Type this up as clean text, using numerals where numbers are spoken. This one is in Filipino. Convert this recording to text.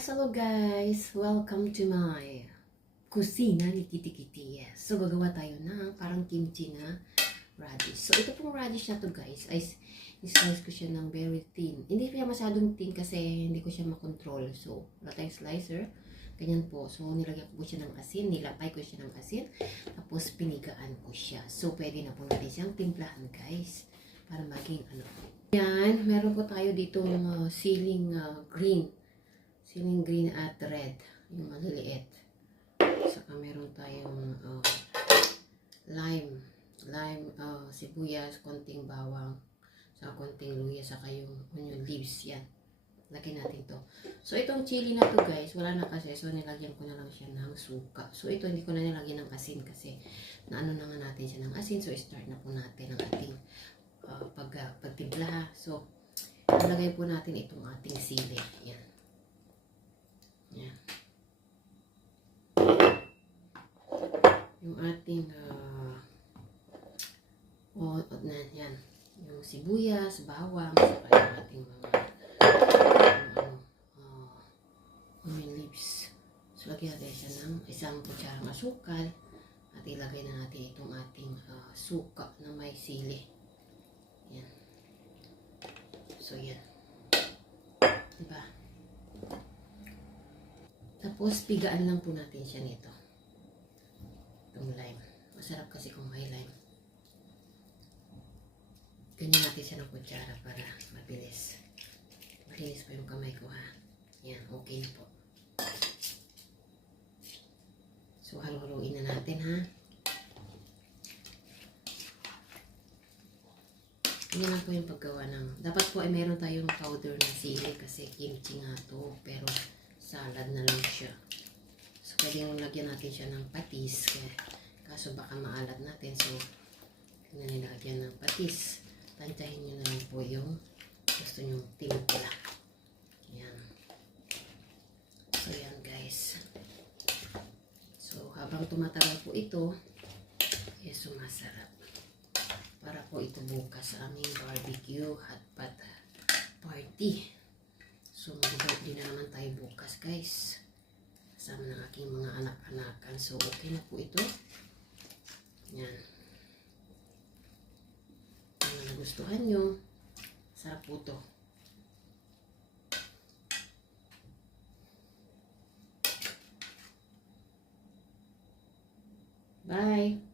Yes, hello guys! Welcome to my kusina ni Kitty Kitty. Yes. So, gagawa tayo ng parang kimchi na radish. So, ito pong radish na to guys, ay slice ko siya ng very thin. Hindi siya masyadong thin kasi hindi ko siya makontrol. So, wala tayong slicer. Ganyan po. So, nilagyan ko siya ng asin. Nilapay ko siya ng asin. Tapos, pinigaan ko siya. So, pwede na po natin siyang timplahan guys. Para maging ano. Yan. Meron po tayo dito siling green. Siling green at red, yung maliliit. Saka meron tayong lime, sibuyas, konting bawang, saka konting luya, saka yung onion leaves, yan. Lagyan natin to. So, itong chili na to guys, wala na kasi, so nilagyan ko na lang siya ng suka. So, ito hindi ko na nilagyan ng asin kasi naano na nga natin siya ng asin. So, start na po natin ang ating pagtimpla. So, ilagay po natin itong ating sili. Yan. Yan. Yung ating yan. Yung sibuyas, bawang, saka yung ating mga onion leaves. So, lagyan natin siya ng isang kutsarang asukal at ilagay na natin itong ating suka na may sili. Yan. So, yan. Diba? Tapos, pigaan lang po natin siya nito. Itong lime. Masarap kasi kung may lime. Ganyan natin siya ng kutsara para mabilis. Malinis pa yung kamay ko ha. Yan, okay na po. So, haluin na natin ha. Yan lang po yung paggawa ng... Dapat po ay meron tayong powder na sili kasi kimchi nga to. Pero, salad na lang siya. So, pwede nung lagyan natin siya ng patis. Kaso baka maalat natin. So, nilagyan ng patis. Tantahin nyo na lang po yung gusto nyo timpla. Yan. So, yan guys. So, habang tumatagal po ito, sumasarap. Para po ito bukas sa aming barbecue hotpot party. So, mag-birthday na naman tayo bukas, guys. Kasama ng aking mga anak-anakan. So, okay na po ito. Yan. Kung nagustuhan nyo, sarap po ito. Bye!